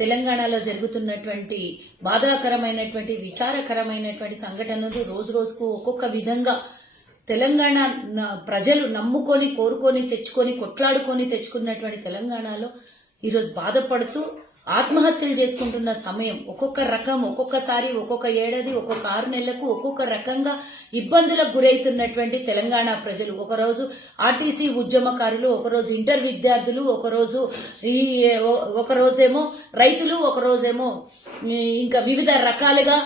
తెలంగాణలో జరుగుతున్నటువంటి బాధాకరమైనటువంటి విచారకరమైనటువంటి సంఘటనలు రోజు రోజుకు ఒక్కొక్క విధంగా తెలంగాణ ప్రజలు నమ్ముకొని కోరుకొని తెచ్చుకొని కొట్లాడుకొని తెచ్చుకున్నటువంటి తెలంగాణలో ఈరోజు బాధపడుతూ ఆత్మహత్యలు చేసుకుంటున్న సమయం ఒక్కొక్క రకం ఒక్కొక్కసారి ఒక్కొక్క ఏడాది ఒక్కొక్క 6 నెలలకు ఒక్కొక్క రకంగా ఇబ్బందులకు గురైతున్నటువంటి తెలంగాణ ప్రజలు ఒకరోజు ఆర్టీసీ ఉద్యమకారులు ఒకరోజు ఇంటర్ విద్యార్థులు ఒకరోజేమో రైతులు ఒకరోజేమో ఇంకా వివిధ రకాలుగా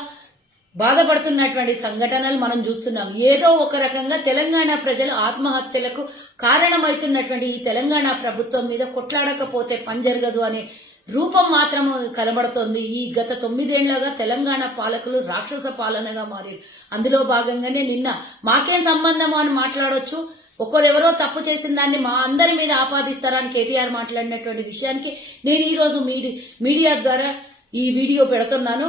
బాధపడుతున్నటువంటి సంఘటనలు మనం చూస్తున్నాం. ఏదో ఒక రకంగా తెలంగాణ ప్రజలు ఆత్మహత్యలకు కారణమవుతున్నటువంటి ఈ తెలంగాణ ప్రభుత్వం మీద కొట్లాడకపోతే పని జరగదు అనే రూపం మాత్రం కనబడుతోంది. ఈ గత 9 ఏళ్లుగా తెలంగాణ పాలకులు రాక్షస పాలనగా మారారు. అందులో భాగంగానే నిన్న మాకేం సంబంధమో అని మాట్లాడొచ్చు, ఒకరెవరో తప్పు చేసిన దాన్ని మా అందరి మీద ఆపాదిస్తారని కేటీఆర్ మాట్లాడినటువంటి విషయానికి నేను ఈ రోజు మీడియా ద్వారా ఈ వీడియో పెడుతున్నాను.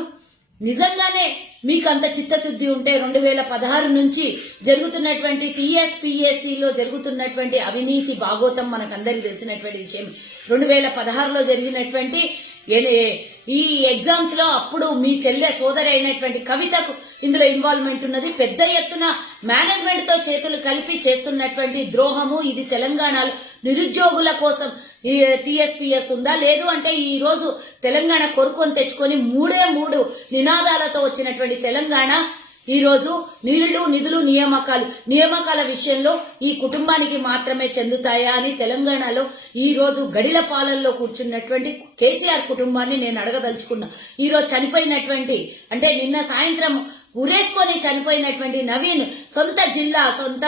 నిజంగానే మీకు అంత చిత్తశుద్ధి ఉంటే 2016 నుంచి జరుగుతున్నటువంటి టీఎస్పీఎస్సీలో జరుగుతున్నటువంటి అవినీతి భాగోతం మనకందరికి తెలిసినటువంటి విషయం. 2016లో జరిగినటువంటి ఈ ఎగ్జామ్స్ లో అప్పుడు మీ చెల్లె సోదరి అయినటువంటి కవితకు ఇందులో ఇన్వాల్వ్మెంట్ ఉన్నది. పెద్ద ఎత్తున మేనేజ్మెంట్ తో చేతులు కలిపి చేస్తున్నటువంటి ద్రోహము ఇది. తెలంగాణలో నిరుద్యోగుల కోసం టీఎస్పీఎస్ ఉందా? లేదు అంటే ఈ రోజు తెలంగాణ కొరుకొని తెచ్చుకొని 3 నినాదాలతో వచ్చినటువంటి తెలంగాణ ఈ రోజు నీళ్లు నిధులు నియామకాల విషయంలో ఈ కుటుంబానికి మాత్రమే చెందుతాయా అని తెలంగాణలో ఈ రోజు గడిల పాలనలో కూర్చున్నటువంటి కేసీఆర్ కుటుంబాన్ని నేను అడగదలుచుకున్నా. ఈ రోజు చనిపోయినటువంటి అంటే నిన్న సాయంత్రం ఉరేసుకొని చనిపోయినటువంటి నవీన్ సొంత జిల్లా సొంత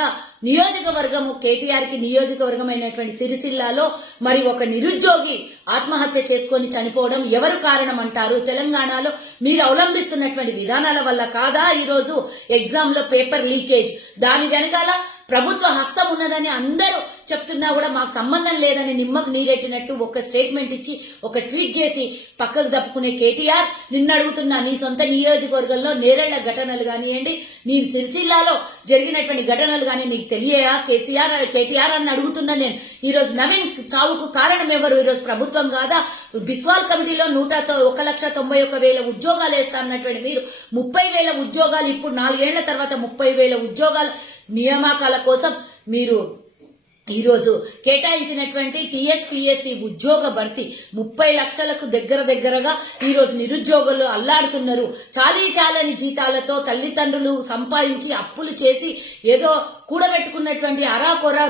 నియోజకవర్గము కేటీఆర్ కి నియోజకవర్గమైనటువంటి సిరిసిల్లాలో మరి ఒక నిరుద్యోగి ఆత్మహత్య చేసుకొని చనిపోవడం ఎవరు కారణం అంటారు? తెలంగాణలో మీరు అవలంబిస్తున్నటువంటి విధానాల వల్ల కాదా ఈరోజు ఎగ్జామ్ లో పేపర్ లీకేజ్? దాని వెనకాల ప్రభుత్వ హస్తం ఉన్నదని అందరూ చెప్తున్నా కూడా మాకు సంబంధం లేదని నిమ్మకు నీరెట్టినట్టు ఒక స్టేట్మెంట్ ఇచ్చి ఒక ట్వీట్ చేసి పక్కకు తప్పుకునే కేటీఆర్, నిన్ను అడుగుతున్నా, నీ సొంత నియోజకవర్గంలో నేరేళ్ల ఘటనలు కానివ్వండి, నీ సిరిసిల్లాలో జరిగినటువంటి ఘటనలు కానీ నీకు తెలియయా కేటీఆర్ అని అడుగుతున్నా నేను. ఈ రోజు నవీన్ చావుకు కారణం ఎవరు? ఈరోజు ప్రభుత్వం కాదా? బిస్వాల్ కమిటీలో 1,91,000 ఉద్యోగాలు వేస్తా అన్నటువంటి మీరు 30,000 ఉద్యోగాలు ఇప్పుడు 4 ఏళ్ల తర్వాత 30,000 ఉద్యోగాలు నియామకాల కోసం మీరు ఈరోజు కేటాయించినటువంటి టీఎస్పీఎస్సీ ఉద్యోగ భర్తీ 30 లక్షలకు దగ్గరగా ఈరోజు నిరుద్యోగులు అల్లాడుతున్నారు. చాలని జీతాలతో తల్లిదండ్రులు సంపాదించి అప్పులు చేసి ఏదో కూడబెట్టుకున్నటువంటి అరాకొర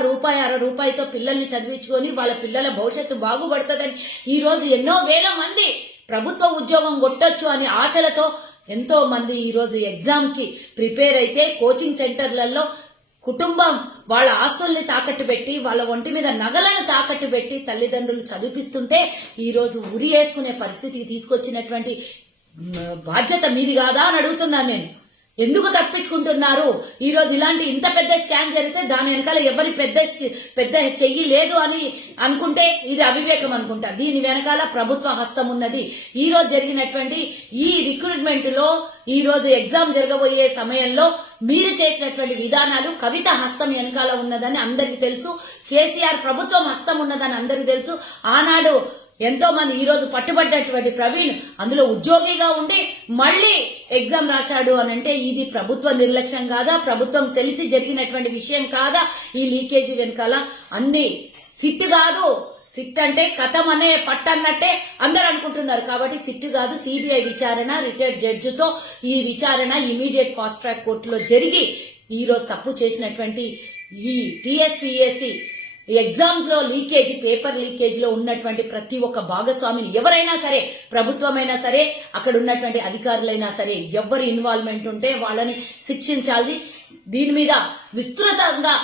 రూపాయితో పిల్లల్ని చదివించుకొని వాళ్ళ పిల్లల భవిష్యత్తు బాగుపడుతుందని ఈ రోజు ఎన్నో వేల మంది ప్రభుత్వ ఉద్యోగం కొట్టొచ్చు అని ఆశలతో ఎంతో మంది ఈ రోజు ఎగ్జామ్ కి ప్రిపేర్ అయితే కోచింగ్ సెంటర్లలో కుటుంబం వాళ్ళ ఆస్తుల్ని తాకట్టు పెట్టి వాళ్ళ ఒంటి మీద నగలను తాకట్టు పెట్టి తల్లిదండ్రులు చదివిపిస్తుంటే ఈ రోజు ఉరి వేసుకునే పరిస్థితికి తీసుకొచ్చినటువంటి బాధ్యత మీది కాదా అని అడుగుతున్నాను నేను. ఎందుకు తప్పించుకుంటున్నారు? ఈ రోజు ఇలాంటి ఇంత పెద్ద స్కామ్ జరిగితే దాని వెనకాల ఎవరి పెద్ద చెయ్యి లేదు అని అనుకుంటే ఇది అవివేకం అనుకుంటా. దీని వెనకాల ప్రభుత్వ హస్తం ఉన్నది. ఈ రోజు జరిగినటువంటి ఈ రిక్రూట్మెంట్ లో ఈ రోజు ఎగ్జామ్ జరగబోయే సమయంలో మీరు చేసినటువంటి విధానాలు కవిత హస్తం వెనకాల ఉన్నదని అందరికీ తెలుసు. కేసీఆర్ ప్రభుత్వం హస్తం ఉన్నదని అందరికీ తెలుసు. ఆనాడు ఎంతో మంది ఈ రోజు పట్టుబడ్డటువంటి ప్రవీణ్ అందులో ఉద్యోగిగా ఉండి మళ్లీ ఎగ్జామ్ రాశాడు అని అంటే ఇది ప్రభుత్వ నిర్లక్ష్యం కాదా? ప్రభుత్వం తెలిసి జరిగినటువంటి విషయం కాదా? ఈ లీకేజీ వెనకాల అన్ని సిట్ కాదు. సిట్ అంటే కథం అనే ఫట్ అన్నట్టే అందరు అనుకుంటున్నారు. కాబట్టి సిట్ కాదు, సిబిఐ విచారణ రిటైర్డ్ జడ్జితో ఈ విచారణ ఇమీడియట్ ఫాస్ట్ ట్రాక్ కోర్టులో జరిగి ఈ రోజు తప్పు చేసినటువంటి ఈ టీఎస్పీఎస్సీ ఎగ్జామ్స్ లో లీకేజీ పేపర్ లీకేజ్ లో ఉన్నటువంటి ప్రతి ఒక్క భాగస్వామిని ఎవరైనా సరే ప్రభుత్వమైనా సరే అక్కడ ఉన్నటువంటి అధికారులైనా సరే ఎవరి ఇన్వాల్వ్మెంట్ ఉంటే వాళ్ళని శిక్షించాలి. దీని మీద విస్తృతంగా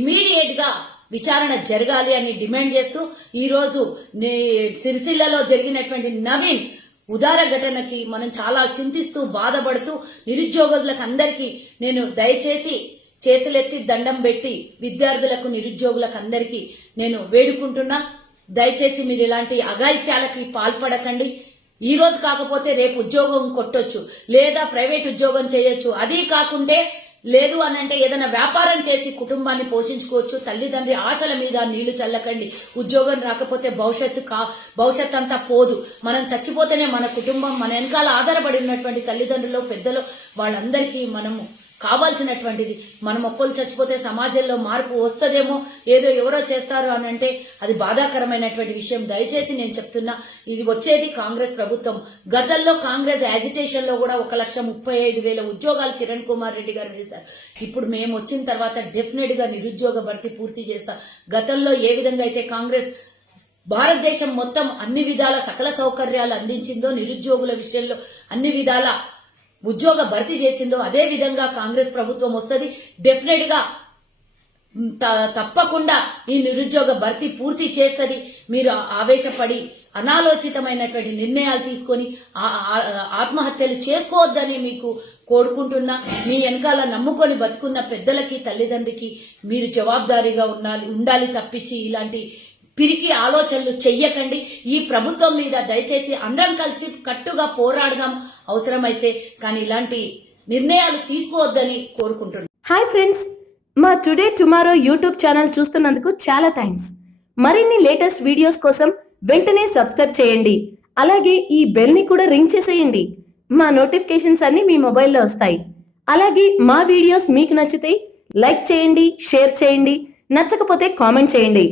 ఇమీడియట్ గా విచారణ జరగాలి అని డిమాండ్ చేస్తూ ఈ రోజు సిరిసిల్లలో జరిగినటువంటి నవీన్ ఉదార ఘటనకి మనం చాలా చింతిస్తూ బాధపడుతూ నిరుద్యోగులకు అందరికీ నేను దయచేసి చేతులెత్తి దండం పెట్టి విద్యార్థులకు నిరుద్యోగులకు అందరికీ నేను వేడుకుంటున్నా. దయచేసి మీరు ఇలాంటి అఘాయిత్యాలకి పాల్పడకండి. ఈ రోజు కాకపోతే రేపు ఉద్యోగం కొట్టొచ్చు లేదా ప్రైవేట్ ఉద్యోగం చేయొచ్చు. అది కాకుంటే లేదు అని అంటే ఏదైనా వ్యాపారం చేసి కుటుంబాన్ని పోషించుకోవచ్చు. తల్లిదండ్రి ఆశల మీద నీళ్లు చల్లకండి. ఉద్యోగం రాకపోతే భవిష్యత్ అంతా పోదు. మనం చచ్చిపోతేనే మన కుటుంబం, మన వెనకాల ఆధారపడి ఉన్నటువంటి తల్లిదండ్రులు, పెద్దలు, వాళ్ళందరికీ మనము కావాల్సినటువంటిది. మనం ఒక్కళ్ళు చచ్చిపోతే సమాజంలో మార్పు వస్తుందేమో, ఏదో ఎవరో చేస్తారు అని అంటే అది బాధాకరమైనటువంటి విషయం. దయచేసి నేను చెప్తున్నా, ఇది వచ్చేది కాంగ్రెస్ ప్రభుత్వం. గతంలో కాంగ్రెస్ యాజిటేషన్ లో కూడా 1,35,000 ఉద్యోగాలు కిరణ్ కుమార్ రెడ్డి గారు వేశారు. ఇప్పుడు మేము వచ్చిన తర్వాత డెఫినెట్ గా నిరుద్యోగ భర్తీ పూర్తి చేస్తాం. గతంలో ఏ విధంగా అయితే కాంగ్రెస్ భారతదేశం మొత్తం అన్ని విధాల సకల సౌకర్యాలు అందించిందో, నిరుద్యోగుల విషయంలో అన్ని విధాల ఉద్యోగ భర్తీ చేసిందో, అదే విధంగా కాంగ్రెస్ ప్రభుత్వం వస్తుంది. డెఫినెట్ గా తప్పకుండా ఈ నిరుద్యోగ భర్తీ పూర్తి చేస్తుంది. మీరు ఆవేశపడి అనాలోచితమైనటువంటి నిర్ణయాలు తీసుకొని ఆత్మహత్యలు చేసుకోవద్దని మీకు కోరుకుంటున్నా. మీ వెనకాల నమ్ముకొని బతుకున్న పెద్దలకి, తల్లిదండ్రికి మీరు జవాబుదారీగా ఉండాలి తప్పించి ఇలాంటి పిరికి ఆలోచనలు చెయ్యకండి. ఈ ప్రభుత్వం మీద దయచేసి అందరం కలిసి కట్టుగా పోరాడదాం అవసరమైతే, కానీ ఇలాంటి నిర్ణయాలు తీసుకోవద్దని కోరుకుంటున్నాను. హాయ్ ఫ్రెండ్స్, మా టుడే టుమారో యూట్యూబ్ ఛానల్ చూస్తున్నందుకు చాలా థ్యాంక్స్. మరిన్ని లేటెస్ట్ వీడియోస్ కోసం వెంటనే సబ్స్క్రైబ్ చేయండి. అలాగే ఈ బెల్ ని కూడా రింగ్ చేసేయండి. మా నోటిఫికేషన్స్ అన్ని మీ మొబైల్లో వస్తాయి. అలాగే మా వీడియోస్ మీకు నచ్చితే లైక్ చేయండి, షేర్ చేయండి, నచ్చకపోతే కామెంట్ చేయండి.